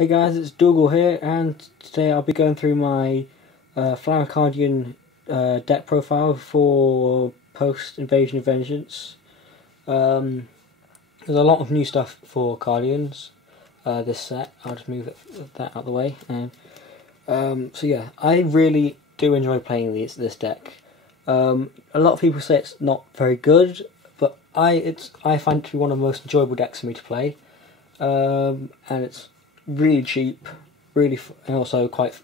Hey guys, it's Dougal here, and today I'll be going through my Flower Cardian deck profile for post Invasion of Vengeance. There's a lot of new stuff for Cardians this set. I'll just move that out of the way. So yeah, I really do enjoy playing this deck. A lot of people say it's not very good, but I find it to be one of the most enjoyable decks for me to play, and it's really cheap, and also quite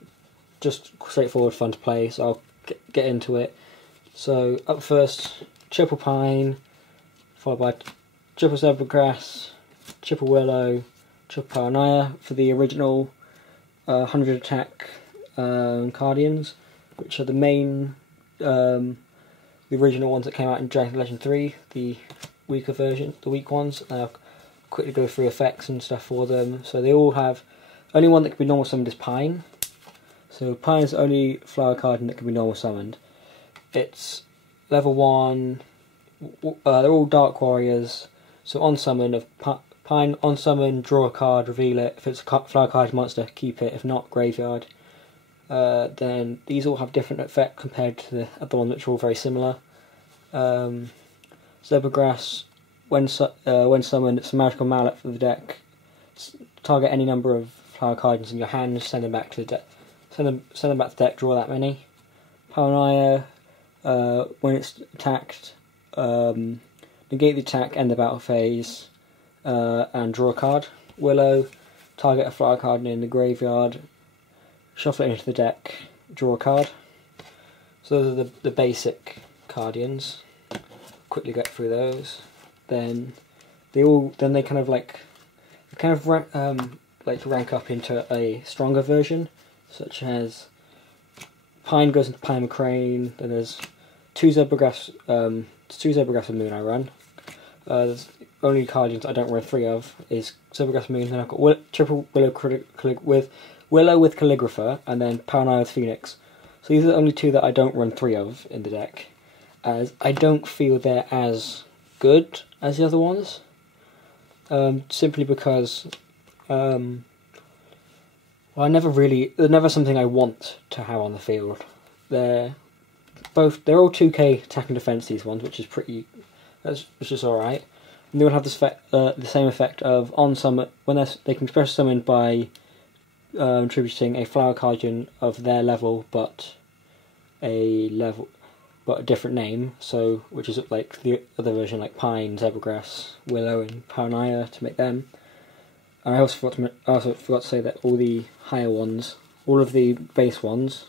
just straightforward, fun to play. So I'll get into it. So up first, triple pine, followed by triple zebragrass, triple willow, triple paranoia for the original 100 attack Cardians, which are the main, the original ones that came out in Dragon Legend 3, the weaker version, the weak ones. I'll quickly go through effects and stuff for them. So they all have, only one that can be normal summoned is Pine. So Pine is the only Flower Cardian that can be normal summoned. It's level 1, they're all Dark Warriors. So on summon of Pine, on summon, draw a card, reveal it. If it's a Flower Cardian monster, keep it. If not, graveyard. Then these all have different effect compared to the other ones, which are all very similar. Zebragrass, when summoned, it's a magical mallet for the deck. Target any number of Flower Cardians in your hand, send them back to the deck. Send them back to the deck. Draw that many. Paranoia, when it's attacked, negate the attack, end the battle phase, and draw a card. Willow, target a Flower Cardian in the graveyard, shuffle it into the deck, draw a card. So those are the basic Cardians. Quickly get through those. Then they kind of rank up into a stronger version, such as Pine goes into Pine Crane. Then there's two Zebragrass and Moon I run. There's only Cardians I don't run 3 of is Zebragrass Moon. Then I've got triple Willow with Calligrapher, and then Paranoia with Phoenix. So these are the only 2 that I don't run 3 of in the deck, as I don't feel they're as good as the other ones. Simply because they're never something I want to have on the field. They're all 2k attack and defense, these ones, which is alright. And they will have the same effect of on summon when they can special summon by attributing a Flower Cardian of their level, but a different name. So which is like the other version, like Pine, Zebragrass, Willow, and Paranoia, to make them. And I also forgot to say that all the higher ones, all of the base ones,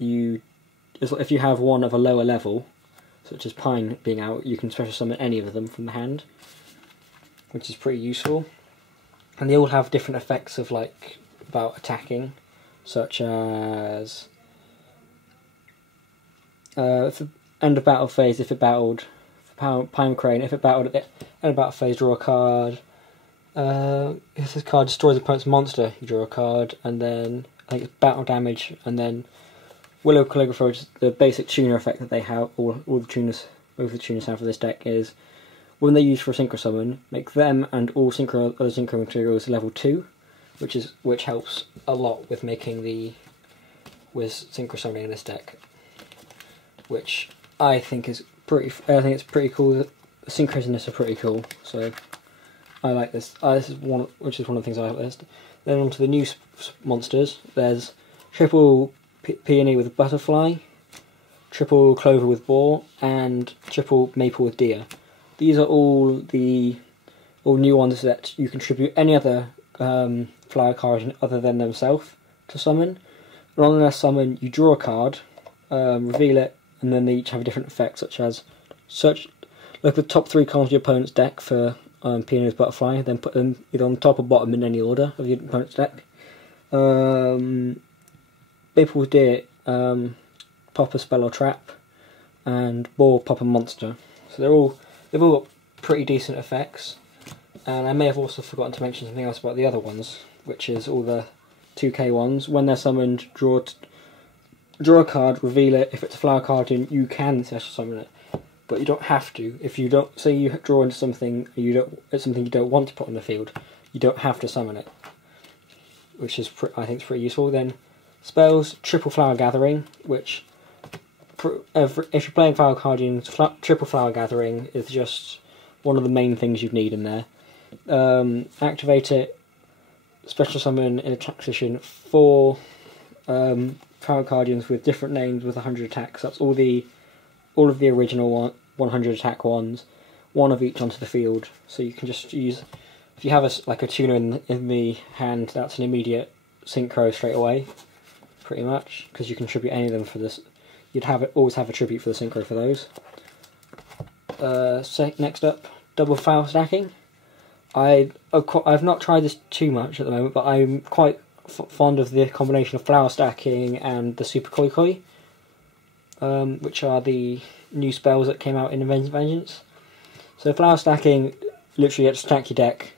if you have one of a lower level, such as Pine being out, you can special summon any of them from the hand, which is pretty useful. And they all have different effects of about attacking, such as end of battle phase, if it battled Pine Crane, if it battled at the end of battle phase, draw a card. If this card destroys the opponent's monster, you draw a card, and then I think it's battle damage, and then Willow Calligrapher, which is the basic tuner effect that they have, both the tuners have for this deck, is when they're used for a synchro summon, make them and all other synchro materials level 2, which helps a lot with synchro summoning in this deck, which I think it's pretty cool. The synchros in this are pretty cool, so I like this. This is one of the things I like this. Then on to the new monsters. There's triple peony with butterfly, triple clover with boar, and triple maple with deer. These are all new ones that you contribute any other Flower Cardian other than themselves to summon. And on their summon, you draw a card, reveal it, and then they each have a different effect, such as look at the top 3 cards of your opponent's deck for Peony with Butterfly, then put them either on top or bottom in any order of your opponent's deck. Maple with Deer, pop a spell or trap, and Boar, pop a monster. So they've all got pretty decent effects. And I may have also forgotten to mention something else about the other ones, which is all the 2k ones. When they're summoned, draw a card, reveal it. If it's a Flower Cardian, you can special summon it, but you don't have to. If you don't, say you draw into something, it's something you don't want to put on the field, you don't have to summon it. which is I think is pretty useful. Then spells, triple Flower Gathering, which if you're playing Flower Cardian, triple Flower Gathering is just one of the main things you'd need in there. Activate it, special summon in attack position 4 Flower Cardians with different names with 100 attacks. That's all of the original 100 attack ones, one of each onto the field. So you can just use, if you have a tuner in the hand, that's an immediate synchro straight away, pretty much, because you can tribute any of them for this. You'd always have a tribute for the synchro for those. Next up, double flower stacking. I've not tried this too much at the moment, but I'm quite fond of the combination of flower stacking and the super koi koi, which are the new spells that came out in Vengeance. So flower stacking, literally you have to stack your deck,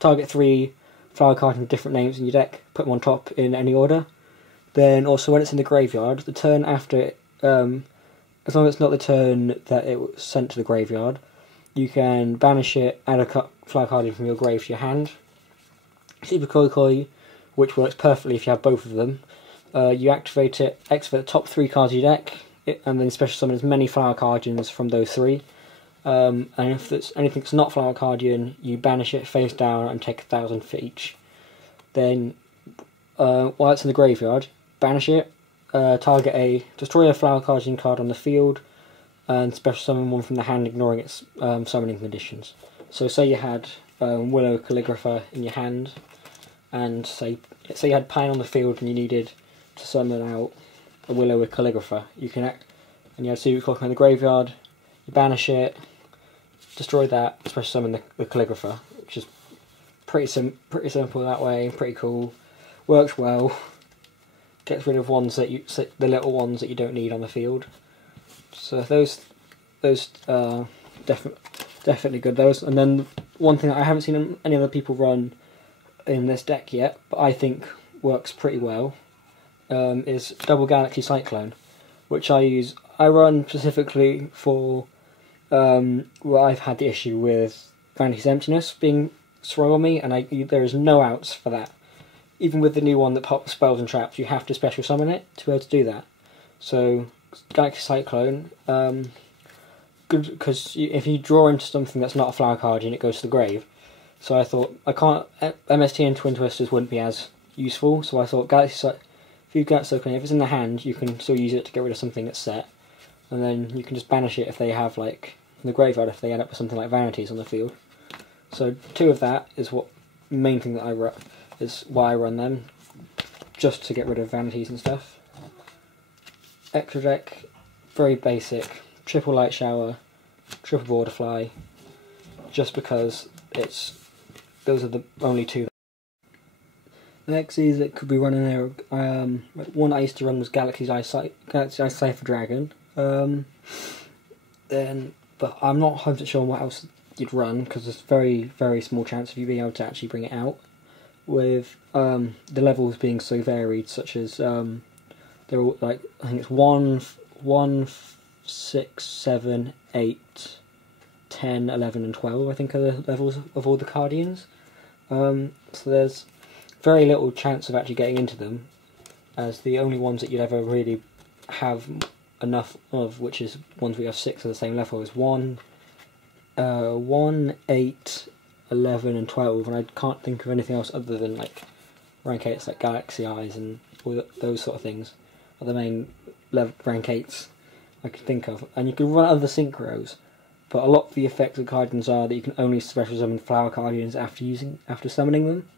target 3 flower cards with different names in your deck, put them on top in any order. Then also when it's in the graveyard, the turn after, as long as it's not the turn that it was sent to the graveyard, you can banish it, add a flower card from your grave to your hand. Super Koi Koi, which works perfectly if you have both of them. You activate it, activate the top 3 cards of your deck, and then special summon as many Flower Cardians from those 3. And if it's anything that's not Flower Cardian, you banish it face down and take 1,000 for each. Then, while it's in the graveyard, banish it, destroy a Flower Cardian card on the field, and special summon one from the hand, ignoring its summoning conditions. So say you had Willow Calligrapher in your hand, and say you had Pine on the field and you needed to summon out a Willow with Calligrapher. You can act, and you had Super Clock in the graveyard, you banish it, destroy that, special summon the Calligrapher, which is pretty simple that way, pretty cool, works well, gets rid of the little ones that you don't need on the field. So those definitely good. Those, and then one thing that I haven't seen any other people run in this deck yet, but I think works pretty well, is double Galaxy Cyclone, which I run specifically for where I've had the issue with Vanity's Emptiness being thrown on me, and there is no outs for that. Even with the new one that pops spells and traps, you have to special summon it to be able to do that. So Galaxy Cyclone, good, because if you draw into something that's not a Flower Cardian, it goes to the grave. So I thought, MST and Twin Twisters wouldn't be as useful, so I thought if it's in the hand, you can still use it to get rid of something that's set, and then you can just banish it if they have, like, from the graveyard, if they end up with something like Vanities on the field. So 2 of that is main thing that is why I run them, just to get rid of Vanities and stuff. Extra deck, very basic, triple Light Shower, triple Borderfly, just because those are the only 2. The Xyz that could be running there, one I used to run was Galaxy Ice Cypher Dragon, but I'm not 100% sure what else you'd run, because there's very, very small chance of you being able to actually bring it out, with the levels being so varied, such as they're all, like, I think it's 1, 6, 7, 8, 10, 11 and 12, I think, are the levels of all the Cardians. So there's very little chance of actually getting into them, as the only ones that you'd ever really have enough of, which is ones we have 6 of the same level, is 1, 8, 11 and 12, and I can't think of anything else other than, like, rank 8s like Galaxy Eyes and all those sort of things are the main rank 8s I could think of. And you can run other synchros, but a lot of the effects of Cardians are that you can only special summon Flower Cardians after summoning them.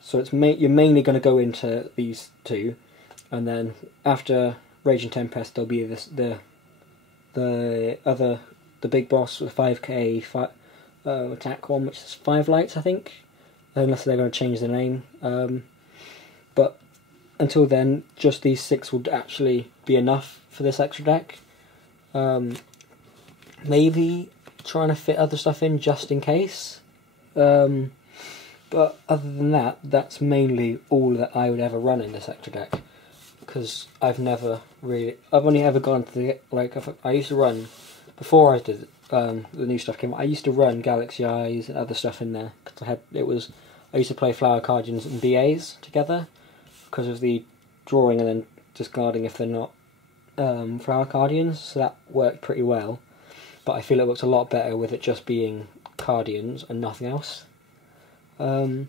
So you're mainly going to go into these 2, and then after Raging Tempest there'll be the big boss with 5k attack one, which is 5 lights, I think, unless they're going to change the name. But until then, just these 6 would actually be enough for this extra deck. Maybe trying to fit other stuff in just in case. But other than that, that's mainly all that I would ever run in this extra deck. Because I've only ever gone to I used to run, before I did the new stuff came out, I used to run Galaxy Eyes and other stuff in there, because I used to play Flower Cardians and BAs together because of the drawing and then discarding if they're not Flower Cardians, so that worked pretty well. But I feel it works a lot better with it just being Cardians and nothing else. So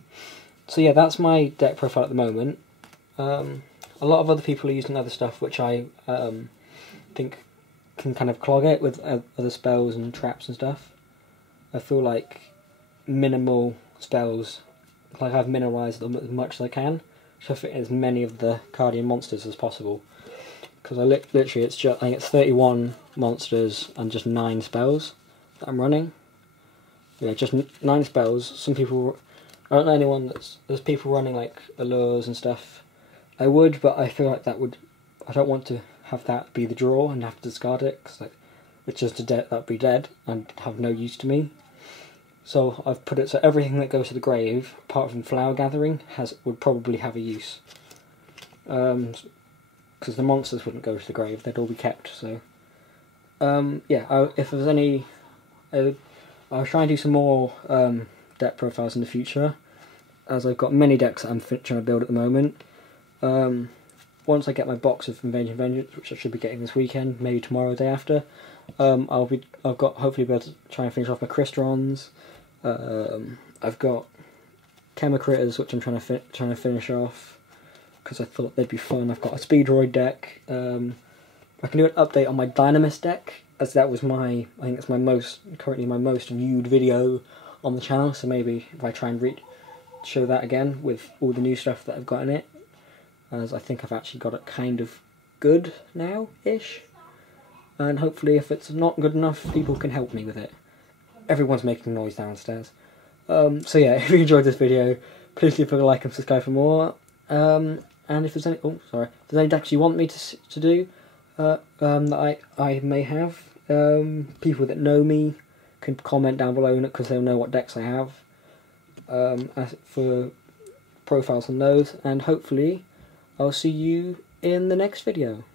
yeah, that's my deck profile at the moment. A lot of other people are using other stuff which I think can kind of clog it with other spells and traps and stuff. I feel like minimal spells, like I've minimalised them as much as I can, so I fit in as many of the Cardian monsters as possible. Because literally it's just, I think it's 31 monsters and just 9 spells that I'm running. Yeah, just 9 spells. Some people, I don't know anyone there's people running like allures and stuff. I would, but I feel like I don't want to have that be the draw and have to discard it, because like, it's just that'd be dead and have no use to me. So I've put it so everything that goes to the grave, apart from Flower Gathering, would probably have a use. Because the monsters wouldn't go to the grave, they'd all be kept, so... yeah, if there's any... I'll try and do some more deck profiles in the future, as I've got many decks that I'm trying to build at the moment. Once I get my box of Invasion Vengeance, which I should be getting this weekend, maybe tomorrow or the day after, I've got hopefully be able to try and finish off my Cristrons. I've got Chemocritters, which I'm trying to finish off, because I thought they'd be fun. I've got a Speedroid deck. I can do an update on my Dynamis deck, as that was I think it's currently my most viewed video on the channel, so maybe if I try and show that again with all the new stuff that I've got in it, as I think I've actually got it kind of good now-ish, and hopefully if it's not good enough, people can help me with it. Everyone's making noise downstairs. So yeah, if you enjoyed this video, please leave a like and subscribe for more, and if there's any decks you want me to do, that I may have, people that know me can comment down below because they'll know what decks I have, as for profiles on those, and hopefully I'll see you in the next video.